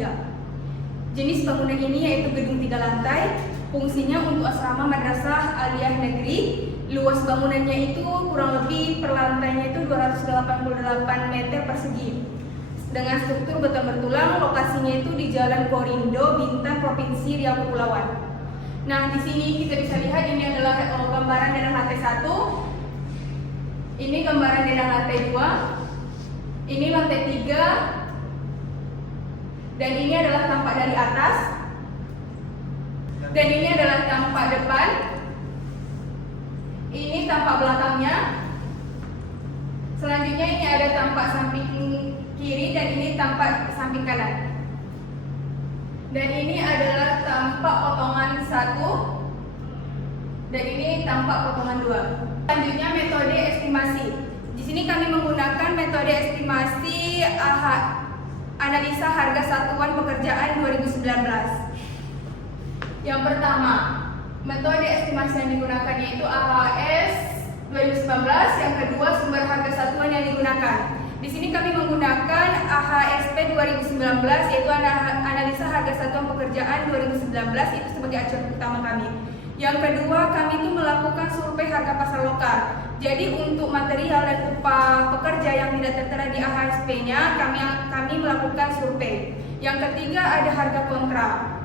3. Jenis bangunan ini yaitu gedung 3 lantai, fungsinya untuk asrama madrasah aliyah negeri. Luas bangunannya itu kurang lebih per lantainya itu 288 meter persegi. Dengan struktur beton bertulang, lokasinya itu di Jalan Korindo, Bintan, Provinsi Riau Kepulauan. Nah, di sini kita bisa lihat ini adalah gambaran denah lantai 1. Ini gambaran denah lantai 2. Ini lantai 3. Dan ini adalah tampak dari atas. Dan ini adalah tampak depan. Ini tampak belakangnya. Selanjutnya ini ada tampak samping kiri dan ini tampak samping kanan. Dan ini adalah tampak potongan 1. Dan ini tampak potongan 2. Selanjutnya metode estimasi. Di sini kami menggunakan metode estimasi analisa harga satuan pekerjaan 2019. Yang pertama, metode estimasi yang digunakan yaitu AHS 2019. Yang kedua, sumber harga satuan yang digunakan. Di sini kami menggunakan AHSP 2019 yaitu analisa harga satuan pekerjaan 2019 itu sebagai acuan utama kami. Yang kedua, kami itu melakukan survei harga pasar lokal. Jadi untuk material dan upah pekerja yang tidak tertera di AHSP-nya, kami melakukan survei. Yang ketiga, ada harga kontrak.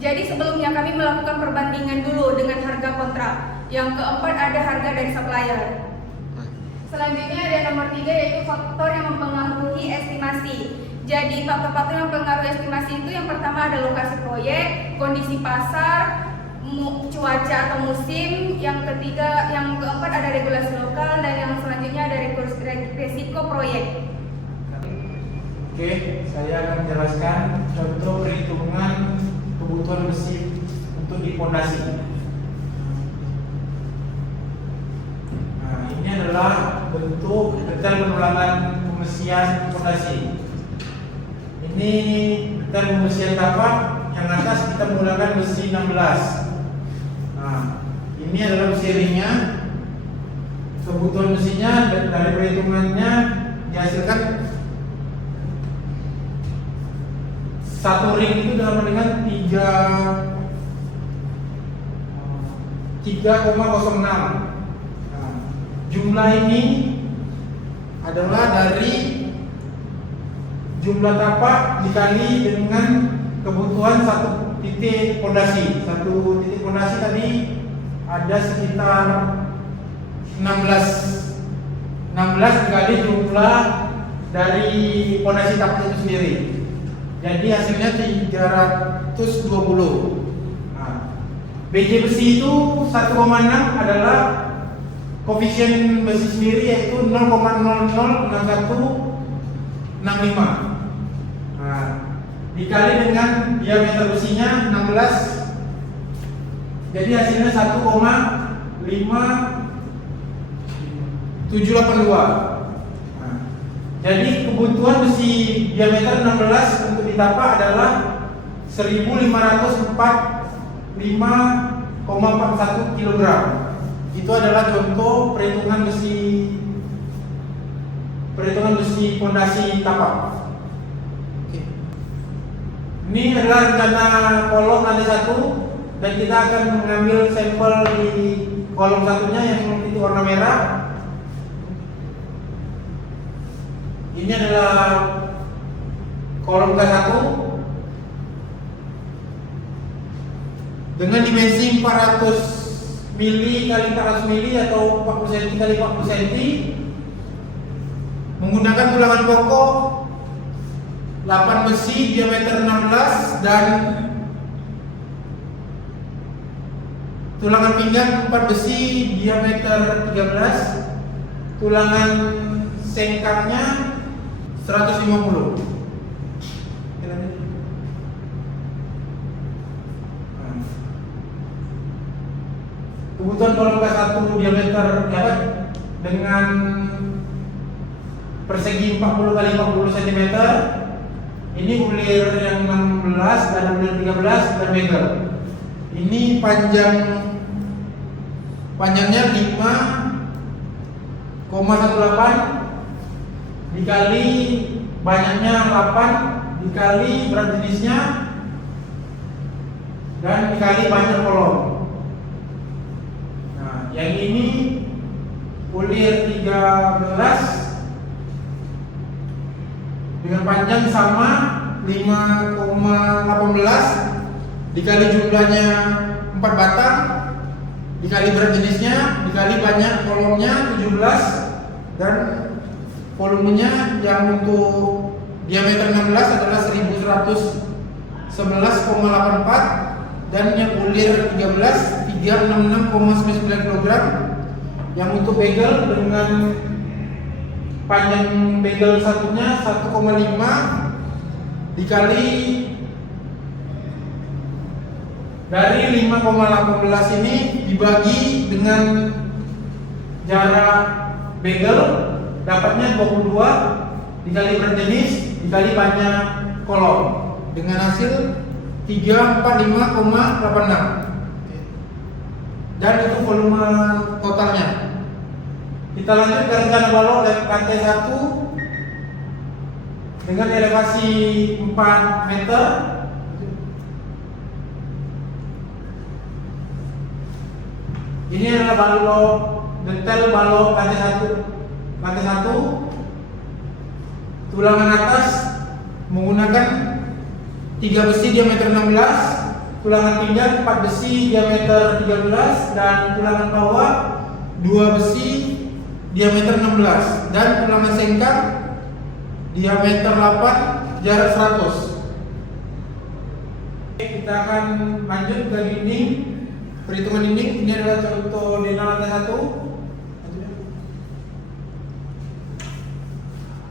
Jadi sebelumnya kami melakukan perbandingan dulu dengan harga kontrak. Yang keempat, ada harga dari supplier. Selanjutnya ada nomor 3 yaitu faktor yang mempengaruhi estimasi. Jadi faktor-faktor yang mempengaruhi estimasi itu yang pertama ada lokasi proyek, kondisi pasar, cuaca atau musim. Yang keempat ada regulasi lokal, dan yang selanjutnya ada resiko proyek. Oke, saya akan menjelaskan contoh perhitungan kebutuhan besi untuk di fondasi. Nah, ini adalah bentuk detail penulangan pemesian fondasi. Ini detail pemesian tapak. Yang atas kita menggunakan besi 16. Nah, ini adalah besi ringnya. Kebutuhan besinya dari perhitungannya dihasilkan satu ring itu dalam dengan 3,06. Nah, jumlah ini adalah dari jumlah tapak dikali dengan kebutuhan satu titik fondasi. Satu titik fondasi tadi ada sekitar 16 dikali jumlah dari fondasi tapak itu sendiri. Jadi hasilnya 320. Nah, BJ besi itu 1,6 adalah koefisien besi sendiri yaitu 0,006165. Nah, dikali dengan diameter besinya 16, jadi hasilnya 1,5782. Nah, jadi kebutuhan besi diameter 16 untuk ditapak adalah 1545,41 kg. Itu adalah contoh perhitungan besi fondasi tapak. Ini adalah rencana kolom lantai 1, dan kita akan mengambil sampel di kolom satunya yang memiliki warna merah. Ini adalah kolom K1 dengan dimensi 400 mili kali 400 mili atau 40 cm kali 40 cm, menggunakan tulangan pokok 8 besi diameter 16 dan tulangan pinggang 4 besi diameter 13, tulangan sengkangnya 150. Kebutuhan kolom K1 diameter dengan persegi 40 kali 40 cm. Ini bulir yang 16 dan bulir 13 dan meter. Ini panjangnya 5,18 dikali banyaknya 8 dikali berat jenisnya dan dikali panjang kolom. Nah, yang ini ulir 13 dengan panjang sama 5,18 dikali jumlahnya 4 batang dikali berat jenisnya dikali panjang kolomnya 17 dan volumenya yang untuk diameter 16 adalah 1111,84 dan yang ulir 13 366,99 kg. Yang untuk bagel dengan panjang bagel satunya 1,5 dikali dari 5,18 ini dibagi dengan jarak bagel dapatnya 22 dikali berat jenis dikali panjang kolom dengan hasil 345,86 dan itu volume totalnya. Kita lanjut ke rencana balok lantai 1 dengan elevasi 4 meter. Ini adalah balok detail balok lantai 1. Tulangan atas menggunakan 3 besi diameter 16, tulangan pinggang 4 besi diameter 13 dan tulangan bawah 2 besi diameter 16 dan tulangan sengkang diameter 8 jarak 100. Kita akan lanjut ke dinding. Perhitungan dinding ini adalah contoh denah lantai 1.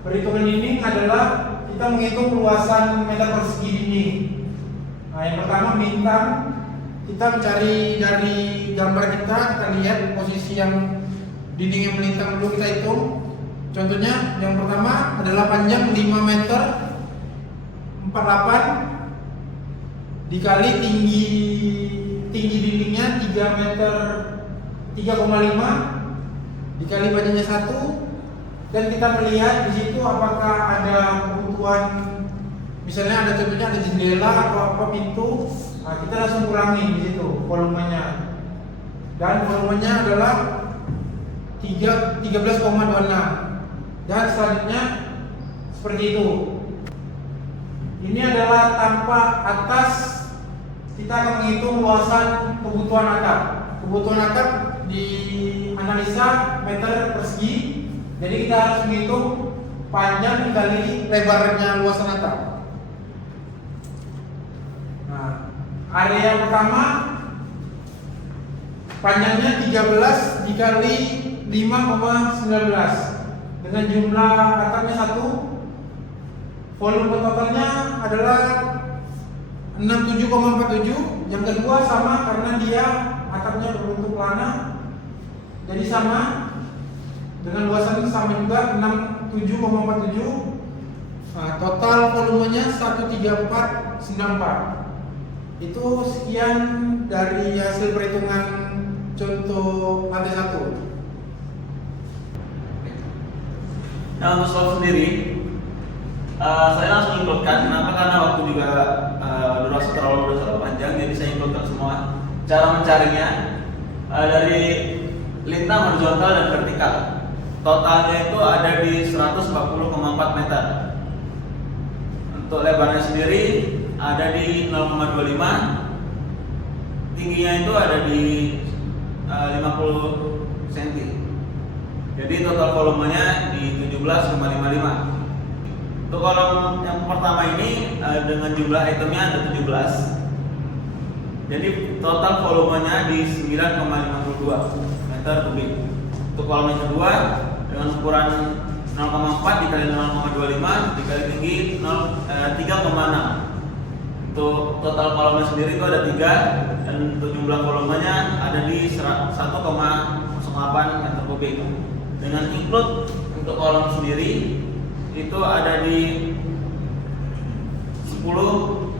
Perhitungan dinding adalah kita menghitung luasan meter persegi dinding. Nah, yang pertama bintang, kita mencari dari gambar kita lihat posisi yang dinding yang melintang dulu kita hitung. Contohnya yang pertama adalah panjang 5 meter 48 dikali tinggi dindingnya 3 meter 3,5 dikali panjangnya 1. Dan kita melihat di situ apakah ada kebutuhan, misalnya ada contohnya ada jendela atau apa pintu. Nah, kita langsung kurangin di situ volumenya. Dan volumenya adalah 13,26. Dan selanjutnya seperti itu. Ini adalah tampak atas. Kita akan menghitung luasan kebutuhan atap. Kebutuhan atap di analisa meter persegi. Jadi kita harus menghitung panjang dikali lebarnya luasan atap. Nah, area yang pertama panjangnya 13 dikali 5,19 dengan jumlah atapnya 1. Volume totalnya adalah 67,47. Yang kedua sama karena dia atapnya berbentuk pelana, jadi sama. Dengan luasan sama juga 67,47. Nah, total volumenya 13494. Itu sekian dari hasil perhitungan contoh lantai 1. Nah, untuk slide sendiri saya langsung includekan. Kenapa? Karena waktu juga durasi terlalu panjang, jadi saya includekan semua. Cara mencarinya dari lintang horizontal dan vertikal. Totalnya itu ada di 140,4 meter. Untuk lebarnya sendiri ada di 0,25. Tingginya itu ada di 50 cm. Jadi total volumenya di 17,55. Untuk kolom yang pertama ini dengan jumlah itemnya ada 17. Jadi total volumenya di 9,52 meter kubik. Untuk kolom yang kedua dengan ukuran 0,4 dikali 0,25 dikali tinggi 3,6. Untuk total kolomnya sendiri itu ada 3 dan untuk jumlah volumenya ada di 1,08 meter kubik. Dengan include untuk kolom sendiri itu ada di 10,6.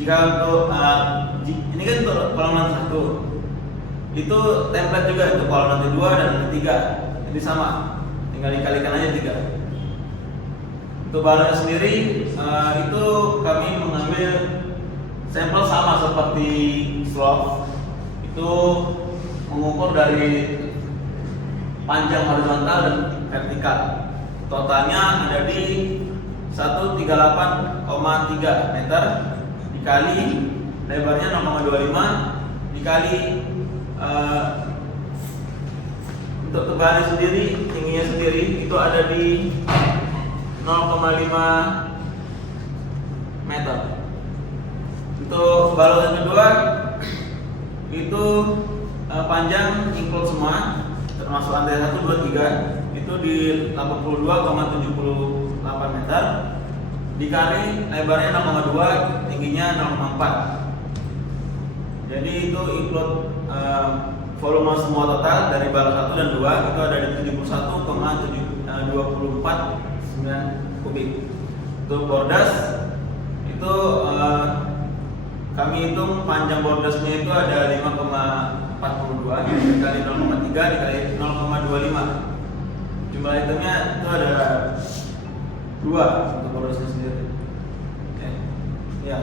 Jika untuk ini kan untuk kolom lantai 1. Itu template juga untuk kolom lantai 2 dan lantai 3. Jadi sama, tinggal dikalikan aja 3. Untuk balonnya sendiri itu kami mengambil sampel sama seperti slop, itu mengukur dari panjang horizontal dan vertikal. Totalnya ada di 138,3 meter dikali lebarnya 0,25 dikali untuk tebalnya sendiri, tingginya sendiri itu ada di 0,5 meter. Untuk balon yang kedua itu panjang include semua termasuk lantai 1, 2, 3 itu di 82,78 meter dikali lebarnya 0,2 tingginya 0,4. Jadi itu include volume semua total dari balon 1 dan 2 itu ada di 71,249 kubik. Untuk bordas itu kami hitung panjang bordasnya itu ada 5,42 dikali 0,3 dikali 0,25. Jumlah itemnya itu ada 2 untuk bordasnya sendiri. Ya,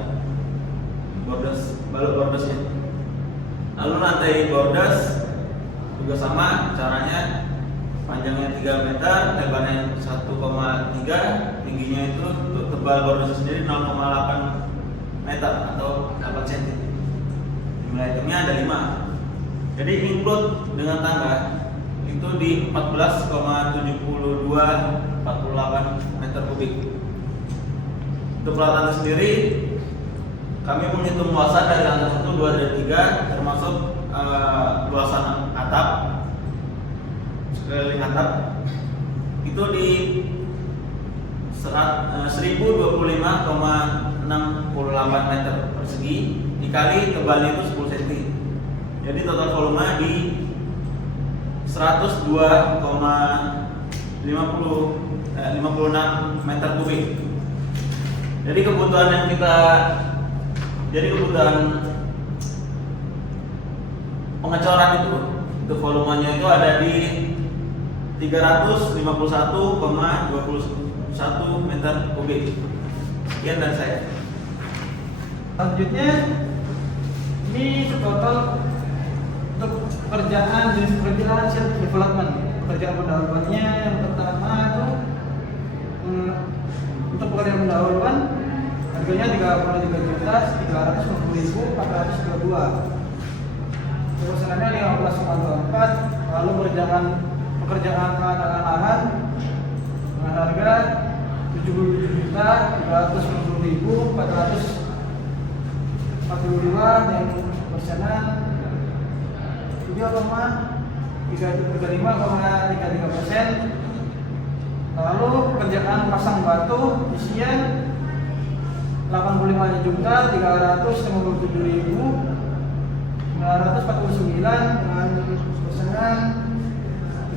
balut bordasnya. Lalu lantai bordas juga sama caranya, panjangnya 3 meter, lebarnya 1,3, tingginya itu untuk tebal bordasnya sendiri 0,8 meter atau 8 cm. Jumlah itemnya ada 5. Jadi include dengan tangga itu di 14,7248 meter kubik. Untuk peralatan sendiri kami menghitung luasan dari lantai 1, 2, dan 3 termasuk luasan atap, sekeliling atap itu di 1025,68 meter persegi dikali tebalnya itu 10 cm. Jadi total volume di 102,56 meter kubik. Jadi kebutuhan pengecoran itu untuk volumenya itu ada di 351,21 meter kubik. Sekian dari saya. Selanjutnya ini total untuk pekerjaan jenis pekerjaan self development. Pekerjaan pendahuluannya yang pertama itu untuk pekerjaan pendahuluan harganya 33.350.422. Perusahaannya 15,24. Lalu pekerjaan pengadaan lahan dengan harga 77.450.442 dan persenan 3,35,33%. Lalu pekerjaan pasang batu isian 85.357.949 dengan persenan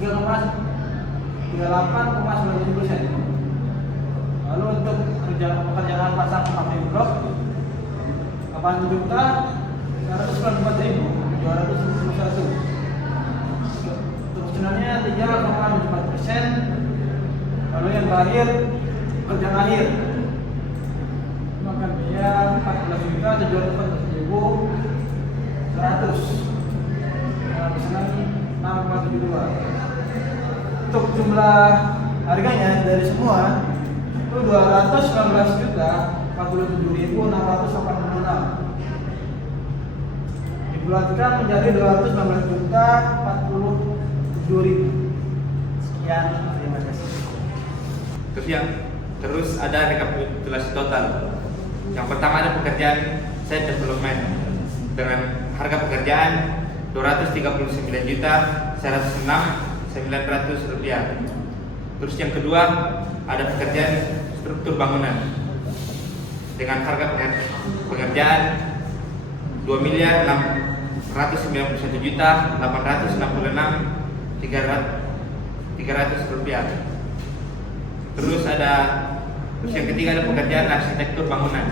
3,38,97%. Lalu untuk pekerjaan pasang pabrik blok 8.994.291. Untuk persenannya 3,74%. Lalu yang terakhir pekerjaan akhir makan biaya 14.714.100 dengan pesanan 6,72. Untuk jumlah harganya dari semua itu 219.047.686 dibulatkan menjadi 219.047.000. Sekian, terima kasih. Terus ada rekapitulasi total. Yang pertama ada pekerjaan site development dengan harga pekerjaan 239.106.900 rupiah. Terus yang kedua ada pekerjaan struktur bangunan dengan harga pekerjaan 2.891.866.300 rupiah. Terus yang ketiga ada pekerjaan arsitektur bangunan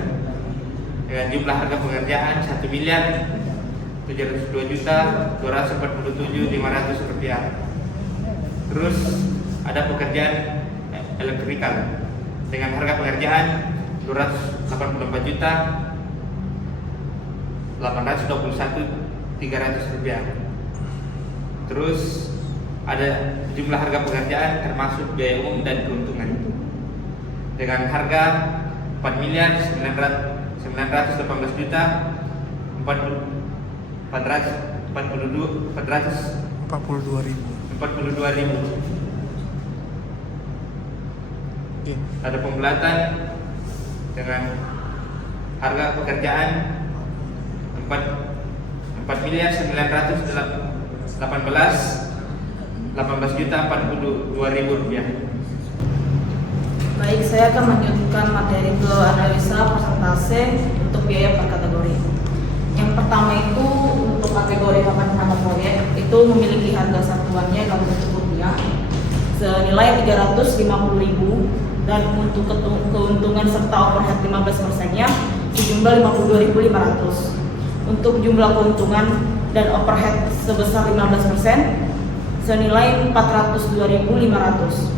dengan jumlah harga pekerjaan 1.702.247.500 rupiah. Terus ada pekerjaan elektrikal dengan harga pengerjaan 284 juta 821.300 rupiah. Terus ada jumlah harga pengerjaan termasuk biaya umum dan keuntungan dengan harga 4.918 juta 42.000. Ada pembelatan dengan harga pekerjaan 4.918 juta 42.000 rupiah. Baik, saya akan melanjutkan materi ke analisa persentase untuk biaya per kategori. Yang pertama itu untuk kategori papan nama proyek itu memiliki harga satuannya dalam bentuk rupiah senilai 350.000 dan untuk keuntungan serta overhead 15%-nya sejumlah 52.500. Untuk jumlah keuntungan dan overhead sebesar 15% senilai 402.500.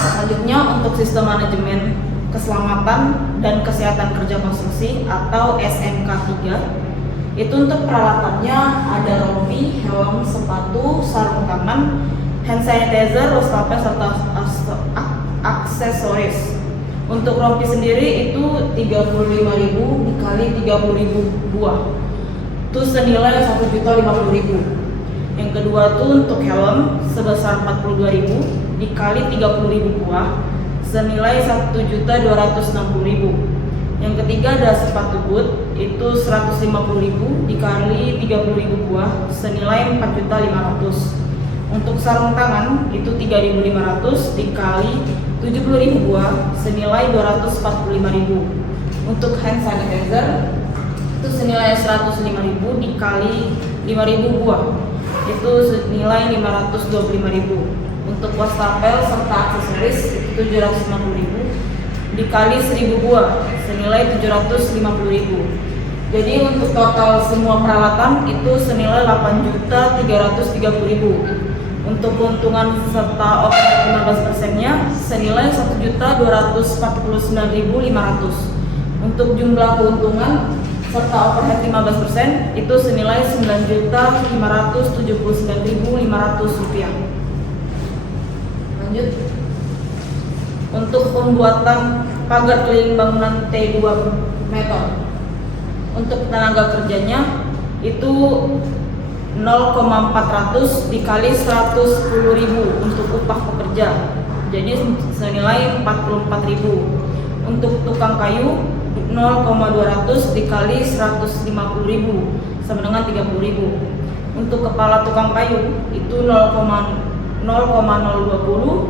Selanjutnya untuk sistem manajemen keselamatan dan kesehatan kerja konstruksi atau SMK 3 itu untuk peralatannya ada rompi, helm, sepatu, sarung tangan, hand sanitizer, wastafel serta aksesoris. Untuk rompi sendiri itu 35.000 dikali 30.000 buah itu senilai 1.050.000. Yang kedua itu untuk helm sebesar 42.000 dikali 30.000 buah senilai 1.260.000. Yang ketiga ada sepatu boot itu 150.000 dikali 30.000 buah senilai 4.500. Untuk sarung tangan itu 3.500 dikali 70.000 buah senilai 245.000. Untuk hand sanitizer itu senilai 105.000 dikali 5.000 buah itu senilai 525.000. Untuk wastafel serta aksesoris itu 750.000 dikali 1.000 buah senilai 750.000. Jadi untuk total semua peralatan itu senilai 8.330.000. Untuk keuntungan serta overhead 15%-nya senilai 1.249.500. Untuk jumlah keuntungan serta overhead 15% itu senilai 9.579.500 rupiah. Lanjut. Untuk pembuatan pagar keliling bangunan T2 meter. Untuk tenaga kerjanya itu 0,400 dikali 110.000 untuk upah pekerja. Jadi senilai 44.000. Untuk tukang kayu 0,200 dikali 150.000 sama dengan 30.000. Untuk kepala tukang kayu itu 0,020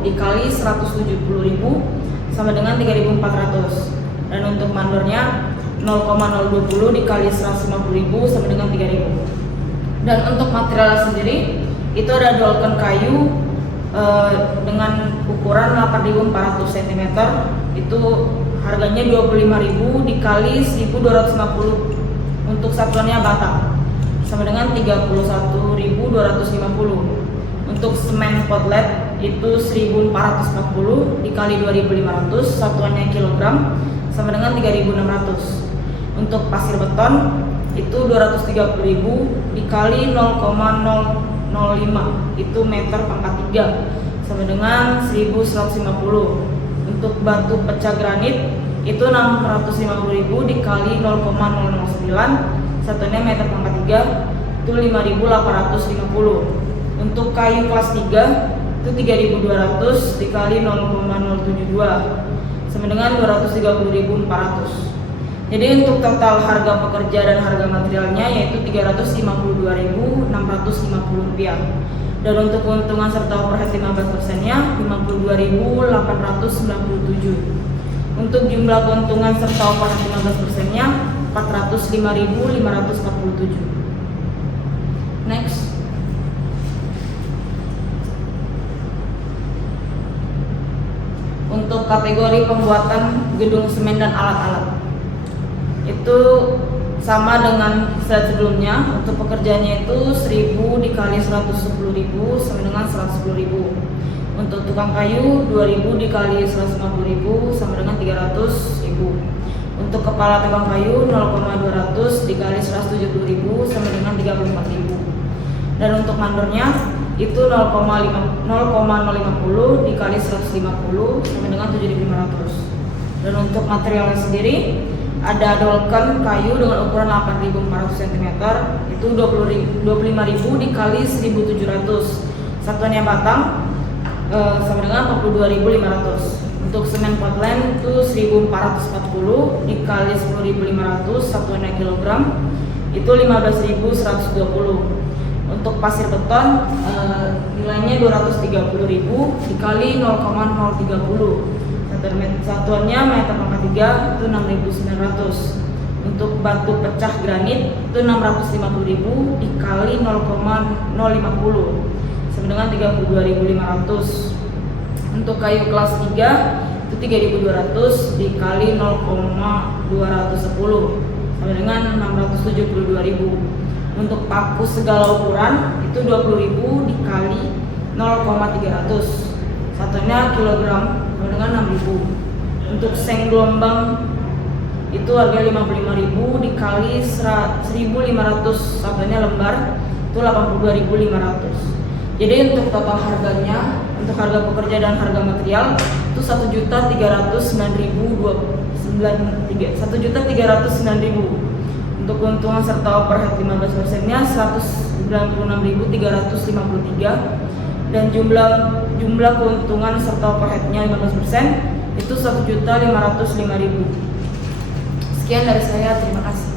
dikali 170.000 sama dengan 3.400. Dan untuk mandornya 0,020 dikali 150.000 sama dengan 3.000. Dan untuk material sendiri itu ada dolken kayu dengan ukuran 8.400 cm itu harganya 25.000 dikali 1.250 untuk satuannya bata sama dengan 31.250. Untuk semen potlet itu 1.440 dikali 2.500 satuannya kilogram sama dengan 3.600. Untuk pasir beton itu 230.000 dikali 0,005 itu meter pangkat 3 sama dengan 1.150. Untuk batu pecah granit itu 650.000 dikali 0,009 satunya meter pangkat 3 itu 5.850. Untuk kayu kelas 3 itu 3.200 dikali 0,072 sama dengan 230.400. Jadi untuk total harga pekerja dan harga materialnya yaitu Rp352.650. Dan untuk keuntungan serta overhead 15%-nya Rp52.897. Untuk jumlah keuntungan serta overhead 15%-nya Rp405.547. Next. Untuk kategori pembuatan gedung semen dan alat-alat itu sama dengan slide sebelumnya. Untuk pekerjaannya itu 1.000 dikali 110.000 sama dengan 110.000. Untuk tukang kayu 2.000 dikali 150.000 sama dengan 300.000. Untuk kepala tukang kayu 0,200 dikali 170.000 sama dengan 34.000. Dan untuk mandornya itu 0,050 dikali 150 sama dengan 7.500. Dan untuk materialnya sendiri ada dolken kayu dengan ukuran 8.400 cm itu 25.000 dikali 1.700. Satuannya batang sama dengan 42.500. Untuk semen Portland itu 1.440 dikali 10.500, satuannya kilogram itu 15.120. Untuk pasir beton nilainya 230.000 dikali 0,030. Satuannya meter pangkat 3 itu 6.900. Untuk batu pecah granit itu 650.000 dikali 0,050 sama dengan 32.500. Untuk kayu kelas 3 itu 3.200 dikali 0,210 sama dengan 672.000. Untuk paku segala ukuran itu 20.000 dikali 0,300. Satunya kilogram sama dengan 6.000. Untuk seng gelombang itu harga 55.000 dikali 1.500, satunya lembar itu 82.500. Jadi untuk total harganya, untuk harga pekerja dan harga material itu 1.309.000. Untuk keuntungan serta overhead 15%-nya 196.353 dan jumlah keuntungan serta overheadnya 15% itu 1.505.000. Sekian dari saya, terima kasih.